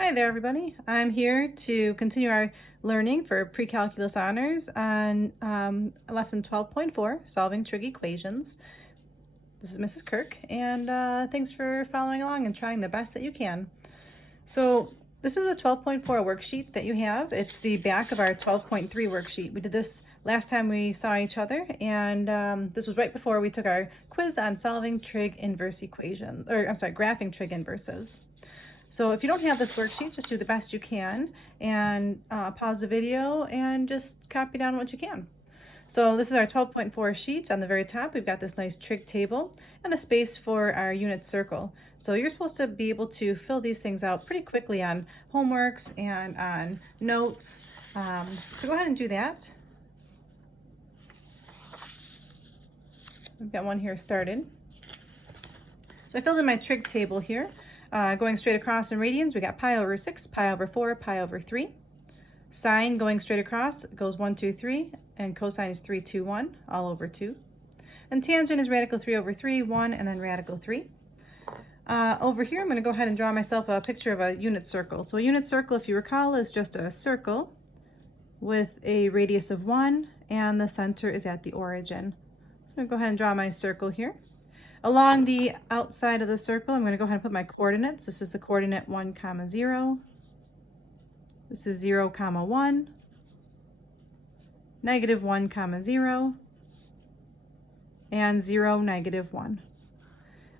Hi there, everybody. I'm here to continue our learning for pre-calculus honors on lesson 12.4, solving trig equations. This is Mrs. Kirk, and thanks for following along and trying the best that you can. So this is a 12.4 worksheet that you have. It's the back of our 12.3 worksheet. We did this last time we saw each other, and this was right before we took our quiz on solving trig inverse equations, or I'm sorry, graphing trig inverses. So if you don't have this worksheet, just do the best you can and pause the video and just copy down what you can. So this is our 12.4 sheet. On the very top, we've got this nice trig table and a space for our unit circle. So you're supposed to be able to fill these things out pretty quickly on homeworks and on notes. So go ahead and do that. We've got one here started. So I filled in my trig table here. Going straight across in radians, we got pi over 6, pi over 4, pi over 3. Sine going straight across goes 1, 2, 3, and cosine is 3, 2, 1, all over 2. And tangent is radical 3 over 3, 1, and then radical 3. Over here, I'm going to go ahead and draw myself a picture of a unit circle. So a unit circle, if you recall, is just a circle with a radius of 1, and the center is at the origin. So I'm going to go ahead and draw my circle here. Along the outside of the circle, I'm going to go ahead and put my coordinates. This is the coordinate 1, 0. This is 0, 1, negative 1, 0, and 0, negative 1.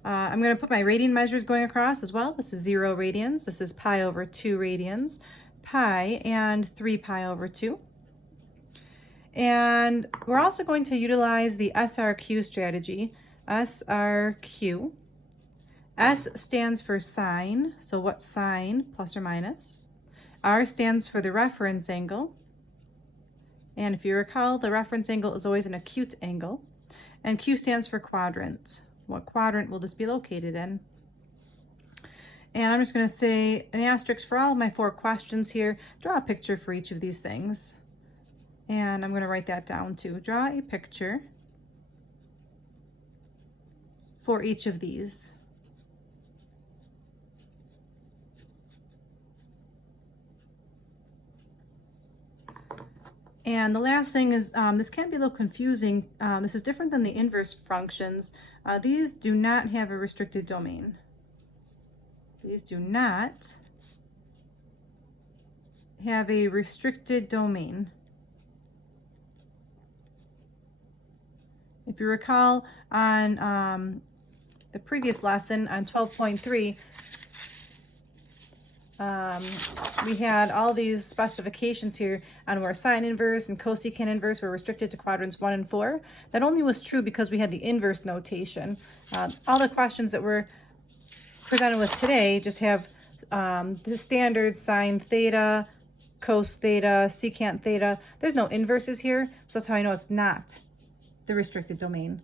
I'm going to put my radian measures going across as well. This is 0 radians. This is pi over 2 radians, pi, and 3 pi over 2. And we're also going to utilize the SRQ strategy. SRQ. S stands for sine, so what's sine, plus or minus? R stands for the reference angle. And if you recall, the reference angle is always an acute angle. And Q stands for quadrant. What quadrant will this be located in? And I'm just going to say an asterisk for all of my 4 questions here. Draw a picture for each of these things. And I'm going to write that down too. Draw a picture for each of these. And the last thing is, this can be a little confusing. This is different than the inverse functions. These do not have a restricted domain. These do not have a restricted domain. If you recall on the previous lesson on 12.3, we had all these specifications here on where sine inverse and cosecant inverse were restricted to quadrants 1 and 4. That only was true because we had the inverse notation. All the questions that we're presented with today just have the standard sine theta, cos theta, secant theta. There's no inverses here, so that's how I know it's not the restricted domain.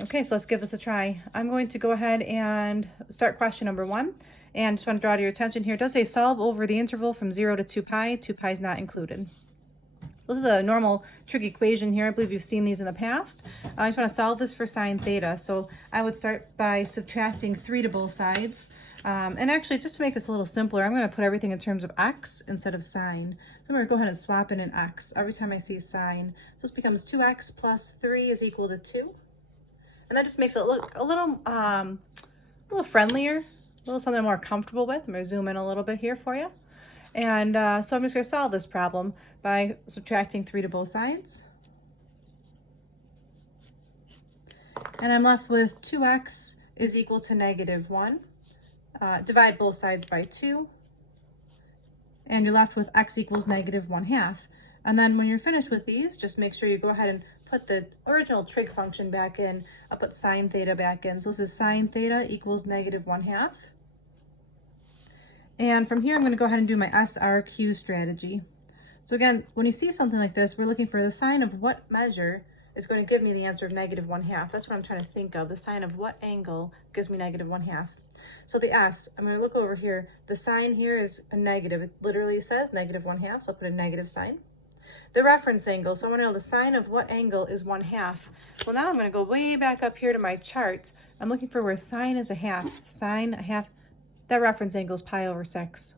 Okay, so let's give this a try. I'm going to go ahead and start question number 1. And just want to draw to your attention here, it does say solve over the interval from 0 to 2 pi. 2 pi is not included. So this is a normal trig equation here. I believe you've seen these in the past. I just want to solve this for sine theta. So I would start by subtracting 3 to both sides. And actually, just to make this a little simpler, I'm going to put everything in terms of x instead of sine. So I'm going to go ahead and swap in an x every time I see sine. So this becomes 2x plus 3 is equal to 2. And that just makes it look a little friendlier, a little something I'm more comfortable with. I'm going to zoom in a little bit here for you. And so I'm just going to solve this problem by subtracting 3 to both sides. And I'm left with 2x is equal to negative 1. Divide both sides by 2. And you're left with x equals negative 1/2. And then when you're finished with these, just make sure you go ahead and put the original trig function back in. I'll put sine theta back in. So this is sine theta equals negative 1/2. And from here, I'm going to go ahead and do my SRQ strategy. So again, when you see something like this, we're looking for the sine of what measure is going to give me the answer of negative 1/2. That's what I'm trying to think of. The sine of what angle gives me negative 1/2. So the S, I'm going to look over here. The sign here is a negative. It literally says negative 1/2, so I'll put a negative sign. The reference angle, so I want to know the sine of what angle is 1/2. Well, now I'm going to go way back up here to my chart. I'm looking for where sine is a half. Sine a half, that reference angle is pi over 6.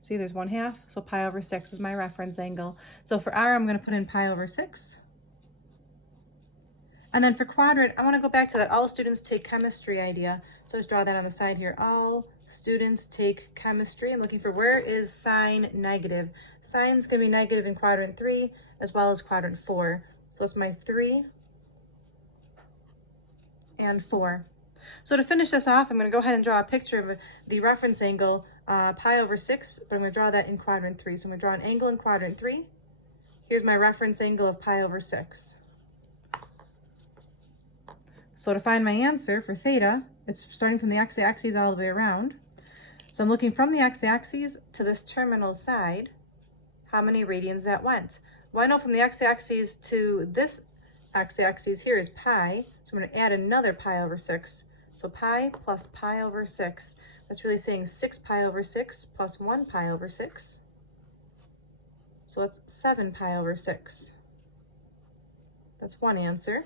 See, there's 1/2, so pi over 6 is my reference angle. So for r, I'm going to put in pi over 6. And then for quadrant, I want to go back to that all students take chemistry idea. So just draw that on the side here. All students take chemistry. I'm looking for where is sign negative. Sign's going to be negative in quadrant 3 as well as quadrant 4. So that's my 3 and 4. So to finish this off, I'm going to go ahead and draw a picture of the reference angle, pi over 6, but I'm going to draw that in quadrant 3. So I'm going to draw an angle in quadrant 3. Here's my reference angle of pi over 6. So to find my answer for theta, it's starting from the x-axis all the way around. So I'm looking from the x-axis to this terminal side, how many radians that went. Well, I know from the x-axis to this x-axis here is pi, so I'm going to add another pi over 6. So pi plus pi over 6. That's really saying 6 pi over 6 plus 1 pi over 6. So that's 7 pi over 6. That's one answer.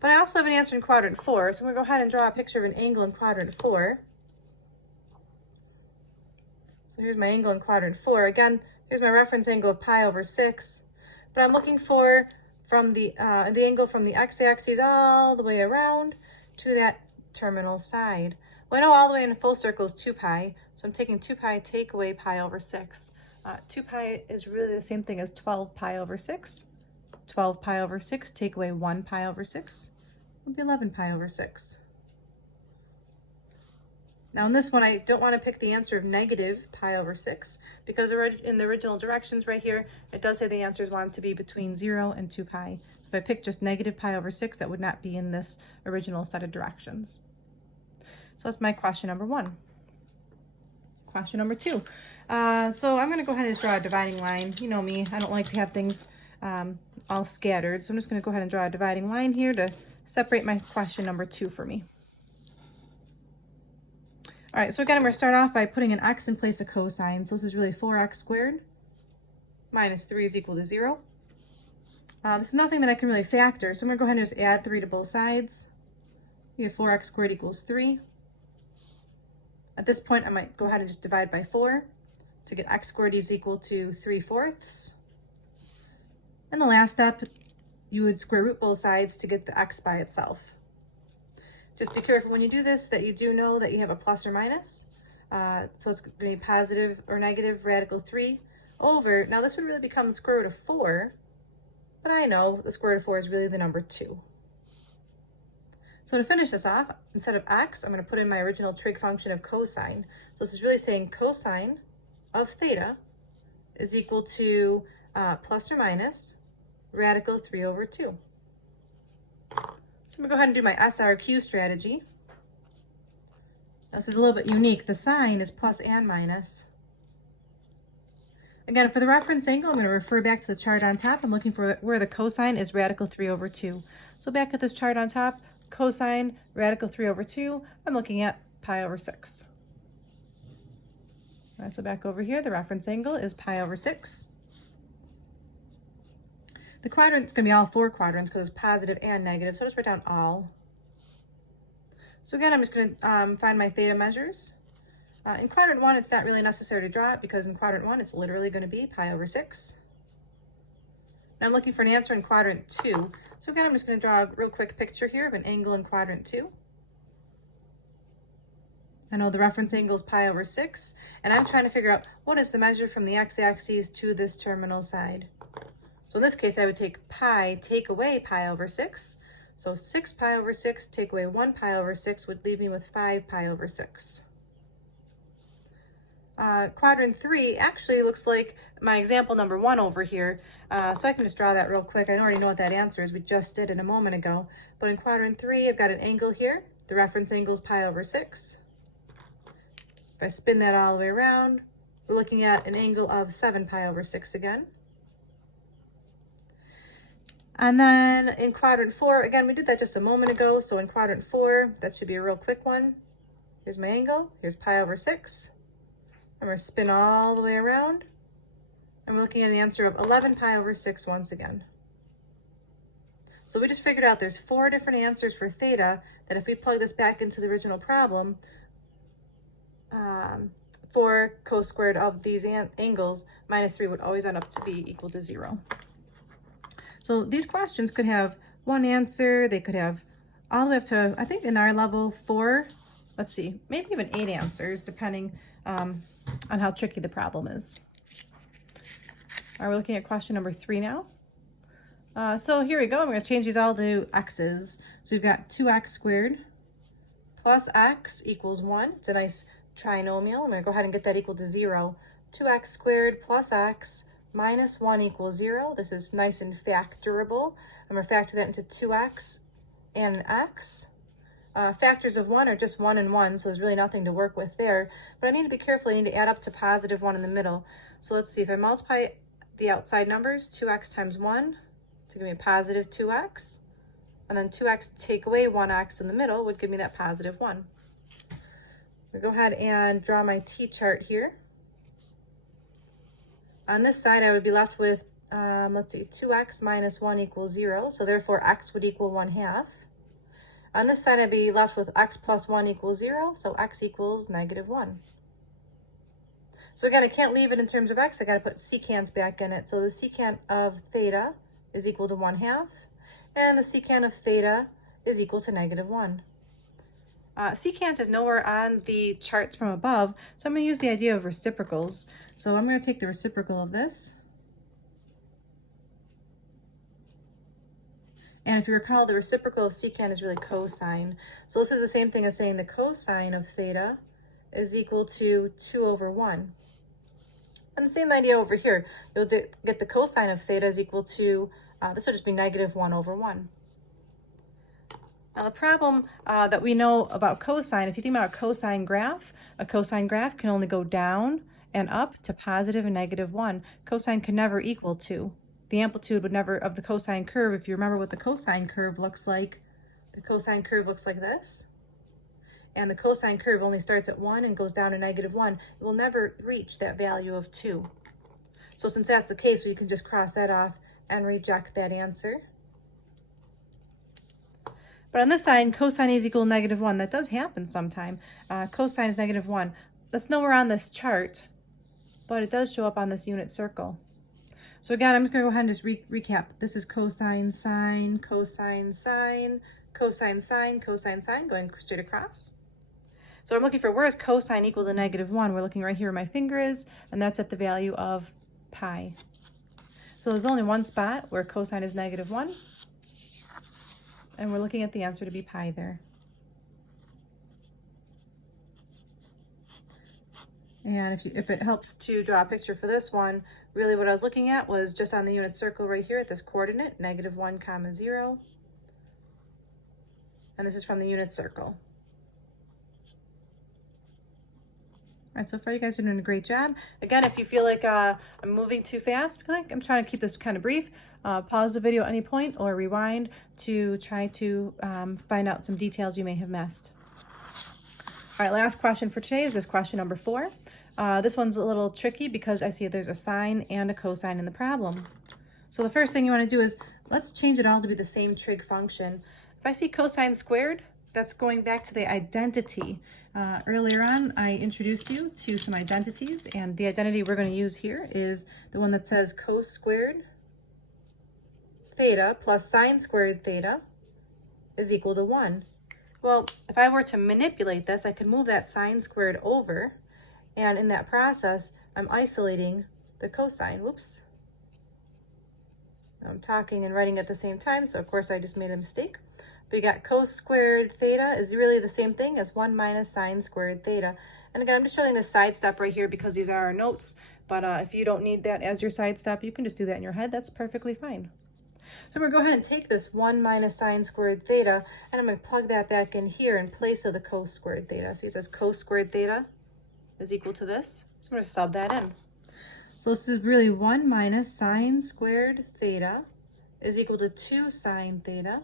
But I also have an answer in quadrant 4, so I'm going to go ahead and draw a picture of an angle in quadrant 4. So here's my angle in quadrant 4. Again, here's my reference angle of pi over 6. But I'm looking for from the angle from the x-axis all the way around to that terminal side. Well, I know all the way in a full circle is 2 pi, so I'm taking 2 pi, take away pi over 6. 2 pi is really the same thing as 12 pi over 6. 12 pi over 6, take away 1 pi over 6, would be 11 pi over 6. Now in this one, I don't want to pick the answer of negative pi over 6 because in the original directions right here, it does say the answers want to be between 0 and 2 pi. So if I pick just negative pi over 6, that would not be in this original set of directions. So that's my question number 1. Question number 2. So I'm going to go ahead and just draw a dividing line. You know me, I don't like to have things all scattered. So I'm just going to go ahead and draw a dividing line here to separate my question number 2 for me. All right, so again, I'm going to start off by putting an x in place of cosine. So this is really 4x squared minus 3 is equal to 0. This is nothing that I can really factor, so I'm going to go ahead and just add 3 to both sides. We have 4x squared equals 3. At this point, I might go ahead and just divide by 4 to get x squared is equal to 3/4. And the last step, you would square root both sides to get the x by itself. Just be careful when you do this that you do know that you have a plus or minus. So it's going to be positive or negative radical 3 over, now this would really become the square root of 4, but I know the square root of 4 is really the number 2. So to finish this off, instead of x, I'm going to put in my original trig function of cosine. So this is really saying cosine of theta is equal to plus or minus radical 3 over 2. So I'm going to go ahead and do my SRQ strategy. This is a little bit unique. The sign is plus and minus. Again, for the reference angle, I'm going to refer back to the chart on top. I'm looking for where the cosine is radical 3 over 2. So back at this chart on top, cosine radical 3 over 2, I'm looking at pi over 6. All right, so back over here, the reference angle is pi over 6. The quadrant's going to be all 4 quadrants because it's positive and negative, so I'll just write down all. So again, I'm just going to find my theta measures. In quadrant 1, it's not really necessary to draw it because in quadrant 1, it's literally going to be pi over 6. Now I'm looking for an answer in quadrant 2. So again, I'm just going to draw a real quick picture here of an angle in quadrant 2. I know the reference angle is pi over 6, and I'm trying to figure out what is the measure from the x-axis to this terminal side. So in this case, I would take pi, take away pi over 6. So 6 pi over 6, take away 1 pi over 6 would leave me with 5 pi over 6. Quadrant 3 actually looks like my example number 1 over here. So I can just draw that real quick. I already know what that answer is. We just did it a moment ago. But in quadrant 3, I've got an angle here. The reference angle is pi over 6. If I spin that all the way around, we're looking at an angle of 7 pi over 6 again. And then in quadrant 4, again, we did that just a moment ago. So in quadrant 4, that should be a real quick one. Here's my angle. Here's pi over 6. I'm going to spin all the way around. And we're looking at an answer of 11 pi over 6 once again. So we just figured out there's 4 different answers for theta that if we plug this back into the original problem, 4 cosquared of these angles minus 3 would always end up to be equal to 0. So these questions could have one answer. They could have all the way up to, I think in our level, 4, let's see, maybe even 8 answers, depending on how tricky the problem is. All right, we're looking at question number 3 now. So here we go. I'm going to change these all to x's. So we've got 2x squared plus x equals 1. It's a nice trinomial. I'm going to go ahead and get that equal to 0. 2x squared plus x minus 1 equals 0. This is nice and factorable. I'm going to factor that into 2x and an x. Factors of 1 are just 1 and 1, so there's really nothing to work with there. But I need to be careful. I need to add up to positive 1 in the middle. So let's see. If I multiply the outside numbers, 2x times 1, to give me a positive 2x. And then 2x take away 1x in the middle would give me that positive 1. I'll go ahead and draw my t-chart here. On this side, I would be left with, let's see, 2x minus 1 equals 0. So therefore, x would equal 1/2. On this side, I'd be left with x plus 1 equals 0. So x equals negative 1. So again, I can't leave it in terms of x. I got to put secants back in it. So the secant of theta is equal to 1/2. And the secant of theta is equal to negative 1. Secant is nowhere on the chart from above, so I'm going to use the idea of reciprocals. So I'm going to take the reciprocal of this. And if you recall, the reciprocal of secant is really cosine. So this is the same thing as saying the cosine of theta is equal to 2 over 1. And the same idea over here. You'll get the cosine of theta is equal to, this will just be negative 1 over 1. Now the problem that we know about cosine, if you think about a cosine graph can only go down and up to positive and negative 1. Cosine can never equal 2. The amplitude would never, of the cosine curve, if you remember what the cosine curve looks like, the cosine curve looks like this. And the cosine curve only starts at 1 and goes down to negative 1. It will never reach that value of 2. So since that's the case, we can just cross that off and reject that answer. But on this side, cosine is equal to negative 1. That does happen sometime. Cosine is negative 1. That's nowhere on this chart, but it does show up on this unit circle. So again, I'm just going to go ahead and just recap. This is cosine, sine, cosine, sine, cosine, sine, cosine, sine, going straight across. So I'm looking for where is cosine equal to negative 1. We're looking right here where my finger is, and that's at the value of pi. So there's only one spot where cosine is negative 1. And we're looking at the answer to be pi there. And if it helps to draw a picture for this one, really what I was looking at was just on the unit circle right here at this coordinate, negative 1, 0. And this is from the unit circle. All right, so far you guys are doing a great job. Again, if you feel like I'm moving too fast, I'm trying to keep this kind of brief, pause the video at any point or rewind to try to find out some details you may have missed. All right, last question for today is this question number 4. This one's a little tricky because I see there's a sine and a cosine in the problem. So the first thing you want to do is let's change it all to be the same trig function. If I see cosine squared, that's going back to the identity. Earlier on, I introduced you to some identities, and the identity we're going to use here is the one that says cos squared theta plus sine squared theta is equal to 1. Well, if I were to manipulate this, I could move that sine squared over, and in that process, I'm isolating the cosine. Whoops. I'm talking and writing at the same time, so of course I just made a mistake. We got cos squared theta is really the same thing as 1 minus sine squared theta. And again, I'm just showing this side step right here because these are our notes, but if you don't need that as your side step, you can just do that in your head. That's perfectly fine. So I'm going to go ahead and take this 1 minus sine squared theta, and I'm going to plug that back in here in place of the cos squared theta. See, it says cos squared theta is equal to this. So I'm going to sub that in. So this is really 1 minus sine squared theta is equal to 2 sine theta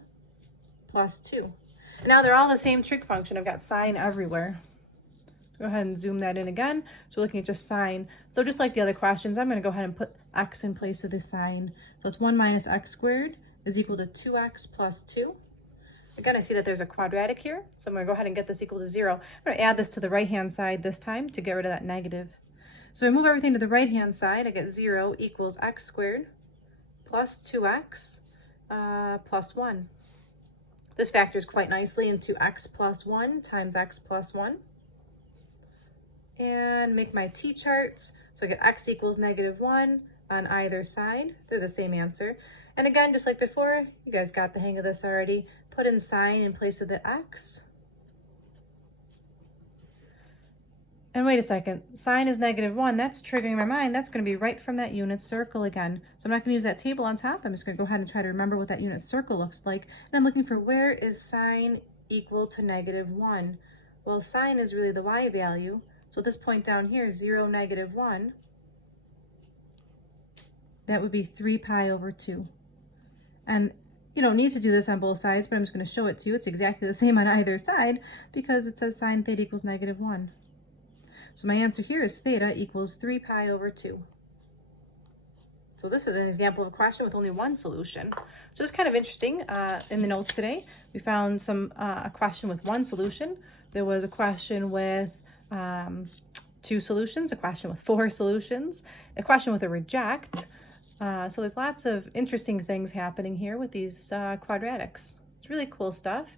plus 2. And now they're all the same trig function. I've got sine everywhere. Go ahead and zoom that in again. So we're looking at just sine. So just like the other questions, I'm going to go ahead and put x in place of the sine. So it's 1 minus x squared is equal to 2x plus 2. Again, I see that there's a quadratic here, so I'm going to go ahead and get this equal to 0. I'm going to add this to the right-hand side this time to get rid of that negative. So I move everything to the right-hand side. I get 0 equals x squared plus 2x plus 1. This factors quite nicely into x plus 1 times x plus 1. And make my t-charts. So I get x equals -1 on either side. They're the same answer. And again, just like before, you guys got the hang of this already. Put in sign in place of the x. And wait a second, sign is -1. That's triggering my mind. That's going to be right from that unit circle again. So I'm not going to use that table on top. I'm just going to go ahead and try to remember what that unit circle looks like. And I'm looking for where is sign equal to -1. Well, sign is really the y value. So at this point down here, 0, -1, that would be 3 pi over 2. And you don't need to do this on both sides, but I'm just going to show it to you. It's exactly the same on either side because it says sine theta equals -1. So my answer here is theta equals 3 pi over 2. So this is an example of a question with only one solution. So it's kind of interesting. In the notes today, we found a question with one solution. There was a question with 2 solutions, a question with 4 solutions, a question with a reject. So there's lots of interesting things happening here with these quadratics. It's really cool stuff.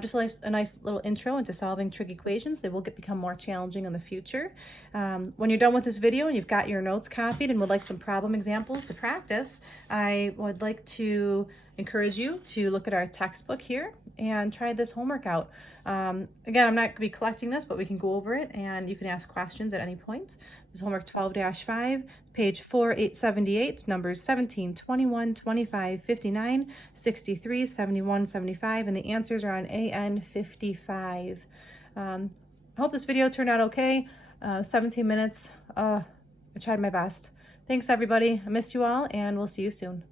Just a nice little intro into solving trig equations. They will become more challenging in the future. When you're done with this video and you've got your notes copied and would like some problem examples to practice, I would like to encourage you to look at our textbook here and try this homework out. Again, I'm not going to be collecting this, but we can go over it and you can ask questions at any point. This is homework 12-5, page 4878, numbers 17, 21, 25, 59, 63, 71, 75, and the answers are on AN 55. I hope this video turned out okay. 17 minutes. I tried my best. Thanks, everybody. I miss you all, and we'll see you soon.